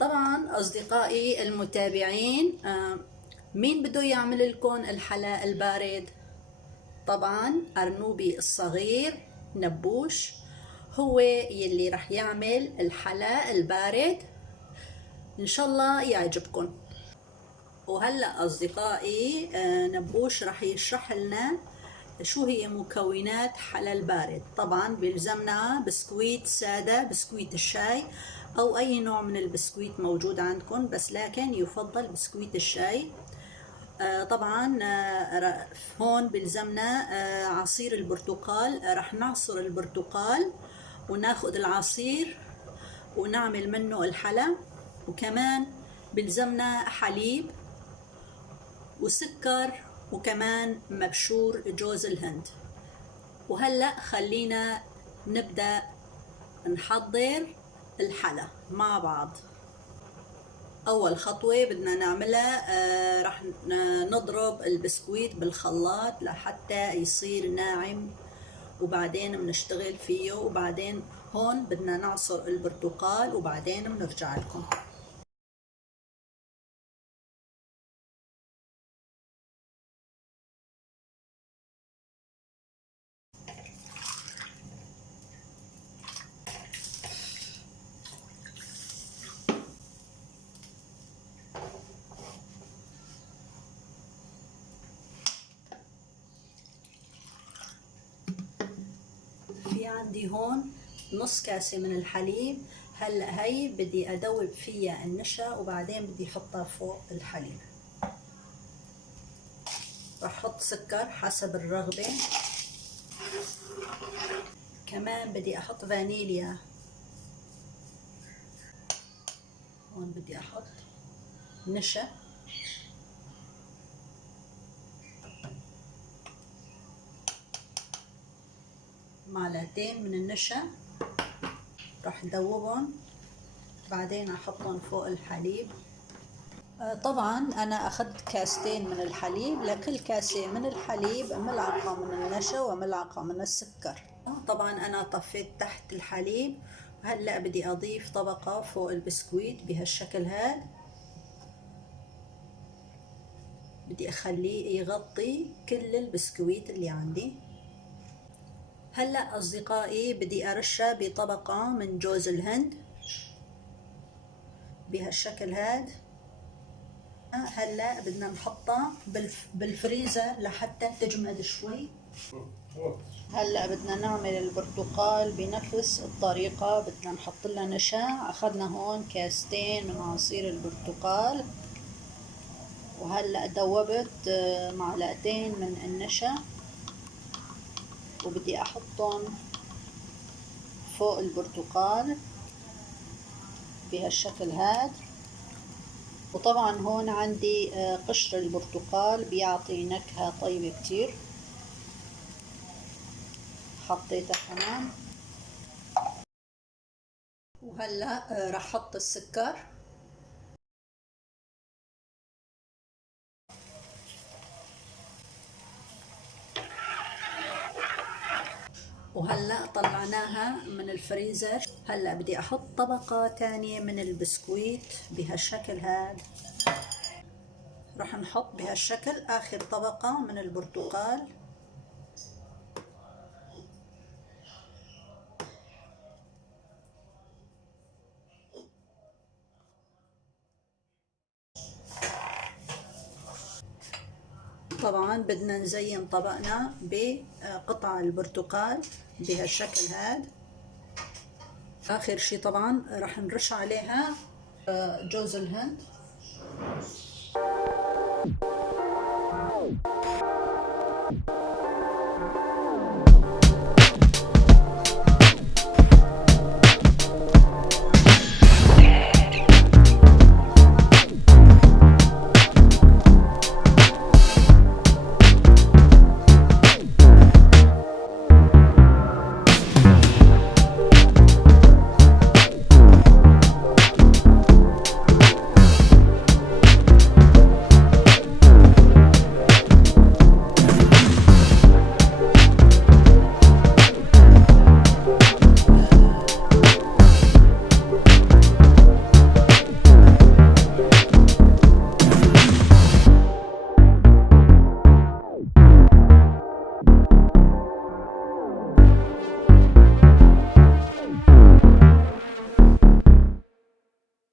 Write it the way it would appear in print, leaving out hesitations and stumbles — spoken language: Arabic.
طبعا أصدقائي المتابعين، مين بده يعمل لكم الحلا البارد؟ طبعا أرنوبي الصغير نبوش هو يلي رح يعمل الحلا البارد. إن شاء الله يعجبكم. وهلأ أصدقائي، نبوش رح يشرح لنا شو هي مكونات حلا البارد. طبعا بيلزمنا بسكويت سادة، بسكويت الشاي أو أي نوع من البسكويت موجود عندكم، بس لكن يفضل بسكويت الشاي. طبعا هون بيلزمنا عصير البرتقال. رح نعصر البرتقال وناخذ العصير ونعمل منه الحلا. وكمان بيلزمنا حليب وسكر وكمان مبشور جوز الهند. وهلأ خلينا نبدأ نحضر الحلا مع بعض. أول خطوة بدنا نعملها، رح نضرب البسكويت بالخلاط لحتى يصير ناعم، وبعدين بنشتغل فيه، وبعدين هون بدنا نعصر البرتقال وبعدين بنرجع لكم. في عندي هون نص كاسة من الحليب. هلا هي بدي ادوب فيها النشا وبعدين بدي احطها فوق الحليب. رح احط سكر حسب الرغبة. كمان بدي احط فانيليا. هون بدي احط نشا، معلقتين من النشا راح ادوبهم، بعدين احطهم فوق الحليب. طبعا انا اخذت كاستين من الحليب، لكل كاسة من الحليب ملعقة من النشا وملعقة من السكر. طبعا انا طفيت تحت الحليب. هلا بدي اضيف طبقة فوق البسكويت بهالشكل هاد. بدي اخليه يغطي كل البسكويت اللي عندي. هلا اصدقائي بدي ارشها بطبقة من جوز الهند بهالشكل هاد. هلا بدنا نحطها بالفريزر لحتى تجمد شوي. هلا بدنا نعمل البرتقال بنفس الطريقة. بدنا نحط لها نشا. اخذنا هون كاستين من عصير البرتقال، وهلا دوبت معلقتين من النشا وبدي احطهم فوق البرتقال بهالشكل هاد. وطبعا هون عندي قشر البرتقال بيعطي نكهة طيبة كتير، حطيتها كمان. وهلا رح احط السكر. وهلا طلعناها من الفريزر. هلا بدي احط طبقة تانية من البسكويت بهالشكل هاد. رح نحط بهالشكل اخر طبقة من البرتقال. طبعا بدنا نزين طبقنا بقطع البرتقال بهالشكل هاد. اخر شي طبعا رح نرش عليها جوز الهند.